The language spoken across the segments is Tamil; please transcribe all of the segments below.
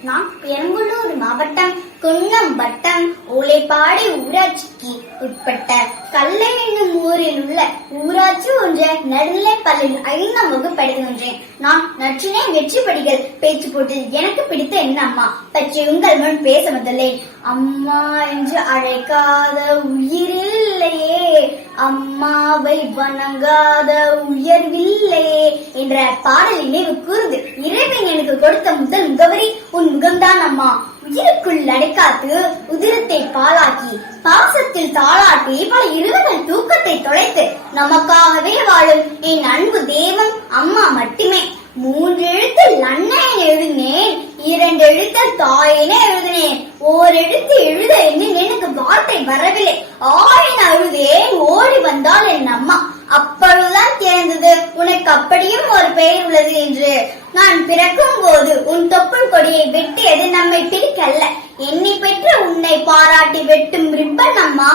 கீர்த்தி நான் பெரம்பலூர் மாவட்டம் குன்னம் வட்டம் ஓலைப்பாடி ஊராட்சிக்கு உட்பட்ட கல்லை என்னும் ஊரில் உள்ள ஊராட்சி ஒன்ற நடுநிலைப் பள்ளியில் ஐந்தாம் வகுப்பு படிக்கின்றேன் நான் நற்றினை வெற்றி படிகள் பேச்சு போட்டில் எனக்கு பிடித்த என் அம்மா? பற்றி உங்கள் முன் பேச முதலே அம்மா என்று அழைக்காத உயிரில்லையே. அம்மாவை வணங்காத உயர்வில்லையே என்ற பாடல் நினைவு கூர்ந்து இறைவன் எனக்கு கொடுத்த முதல் முகவரி உன் முகம்தான் அம்மா. உயிருக்குள் அடைக்காத்து உதிர் தூக்கத்தை பாலாக்கி பாசத்தில் தாளாட்டி பல இருவர்கள் தூக்கத்தை தொலைத்து நமக்காகவே வாழும் என் அன்பு தெய்வம் அம்மா மட்டுமே. மூன்று எழுத்தில் அண்ணன் எழுதினேன் இரண்டு எழுத்தல் தாயினே எழுதினேன் ஓர் எழுத்து எழுத எண்ணில் எனக்கு வார்த்தை வரவில்லை. ஆயின் அழுதேன் ஓடி வந்தால் என் அம்மா. அப்பொழுதுதான் தெரிந்தது உனக்கு அப்படியும் ஒரு பெயர் உள்ளது என்று. நான் பிறக்கும் போது உன் தொப்புள் கொடியை வெட்டியது நம்மை பிரிக்கல்ல என்னை பெற்ற உன்னை பாராட்டி வெட்டும் ரிப்பன் அம்மா.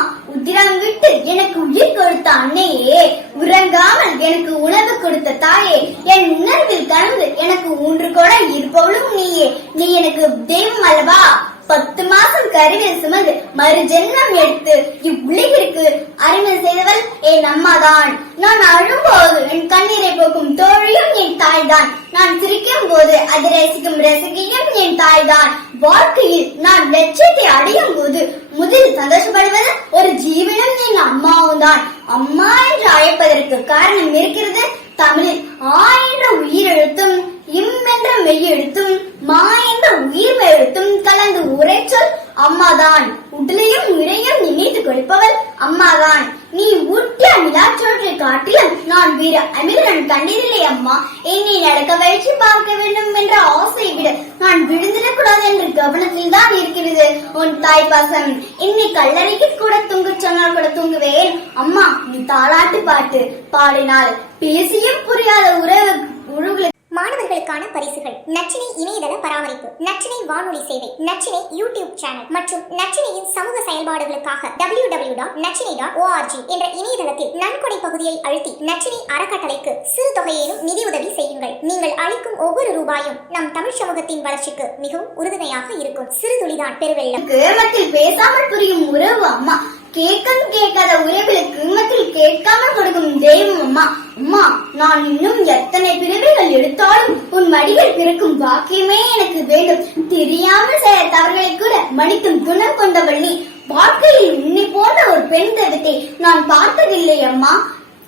உதிரம் விட்டு எனக்கு உயிர் கொடுத்த அன்னையே உறங்காமல் எனக்கு உணவு கொடுத்த தாயே என் உணர்வில் கலந்து எனக்கு ஊன்று கூட இருப்பவளும் நீயே நீ எனக்கு தெய்வம் அல்லவா? பத்து மாசம் கருவில் சுமந்து மறு ஜென்மம் எடுத்து இவ்வுலகிற்கு அறிமுகம் செய்தவள் என் அம்மாதான். நான் அழும்போது என் கண்ணீரை போக்கும் தோழியும் என் தாய்தான். நான் சிரிக்கும் போது அதை ரசிக்கும் ரசிகையும் என் தாய்தான். வாழ்க்கையில் நான் லட்சியத்தை அடையும் போது முதலில் சந்தோஷப்படுவது ஒரு ஜீவனும் என் அம்மாவும் தான் அம்மா என்று அழைப்பதற்கு காரணம் இருக்கிறது தமிழில் ஆ என்ற உயிரெழுத்தும் இம் என்ற மெய்யெழுத்தும் மா என்ற உயிர் எழுத்தும் கலந்து உரை சொல் அம்மாதான். உடலையும் உயிரையும் நினைத்து கொடுப்பவள் அம்மாதான். நீ ஊட்டிய நிலாச்சோற்றை காட்டிலும் நான் வீர அமிரன் கண்டதில்லை அம்மா என்னை நடக்க வைத்து பார்க்க வேண்டும் என்ற ஆசை விட. நான் விழுந்திடக்கூடாது என்ற கவனத்தில் தான் இருக்கிறது. உன் தாய் பாசம் என்னை கல்லறைக்கு கூட தூங்க சொன்னால் கூட தூங்குவேன். அம்மா நீ தாளாட்டு பாட்டு பாடினால் பேசியும் புரியாத உறவு உறவுகளுக்கு மாணவர்களுக்கான பரிசுகள். நச்சினை இணையதள பராமரிப்பு. நச்சினை வானொலி சேவை. நச்சினை யூடியூப் சேனல். மற்றும் நச்சினையின் சமூக செயல்பாடுகளுக்காக W W dot Nachinai dot ORG என்ற இணையதளத்தில் நன்கொடை பகுதியை அழுத்தி நச்சினை அறக்கட்டளைக்கு சிறு தொகையேனும் நிதியுதவி செய்யுங்கள். நீங்கள் அளிக்கும் ஒவ்வொரு ரூபாயும் நம் தமிழ் சமூகத்தின் வளர்ச்சிக்கு மிகவும் உறுதுணையாக இருக்கும். சிறு துளிதான் பெருவெள்ளம். கேரளத்தில் பேசாமல் புரியும் உறவு அம்மா. கேட்கும் கேட்காத உறவுகளுக்கு மத்தில் கேட்காமல் கொடுக்கும் தெய்வம் அம்மா. அம்மா நான் இன்னும் எத்தனை பிறவிகள் எடுத்தாலும் உன் மடிகள் பிறக்கும் வாக்கியமே எனக்கு வேண்டும். தெரியாமல் செய்ய தவறுகளை கூட மன்னிக்கும் குணம் கொண்டவள் நீ. வாழ்க்கையில் உன்னை போன்ற ஒரு பெண் தெய்வத்தை நான் பார்த்ததில்லை அம்மா.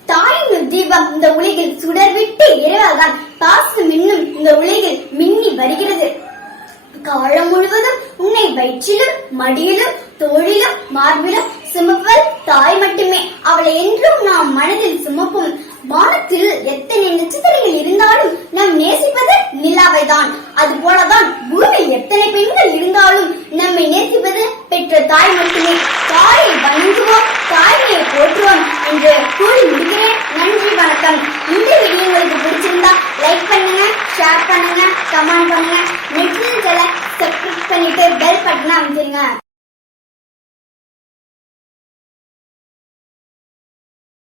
தாயின் தீபம் இந்த உலகில் சுடர் விட்டு இரவாதான் பாசம் இன்னும் இந்த உலகில் மின்னி வருகிறது. காலம் முழுவதும் உன்னை வயிற்றிலும் மடியிலும் தோளிலும் மார்பிலும் சுமப்பல் தாய் மட்டுமே. அவளை என்றும் நாம் மனதில் சுமப்போம். வானத்தில் எத்தனை நட்சத்திரங்கள் இருந்தாலும் நாம் நேசிப்பது நிலாவை தான் அது போலதான் பூமியில் எத்தனை பெண்கள் இருந்தாலும் நம்மை நேசிப்பது பெற்ற தாய் மட்டுமே. தாயை வணங்குவோம் தாய்மையை போற்றுவோம் என்று கூறி முடிக்கிறேன். நன்றி வணக்கம். இந்த வீடியோ உங்களுக்கு பிடிச்சிருந்தா லைக் பண்ணுங்க ஷேர் பண்ணுங்க கமெண்ட் பண்ணுங்க. நெட்ல சப்ஸ்கிரைப் பண்ணிட்டு பெல் பட்டனை அமைச்சிருங்க.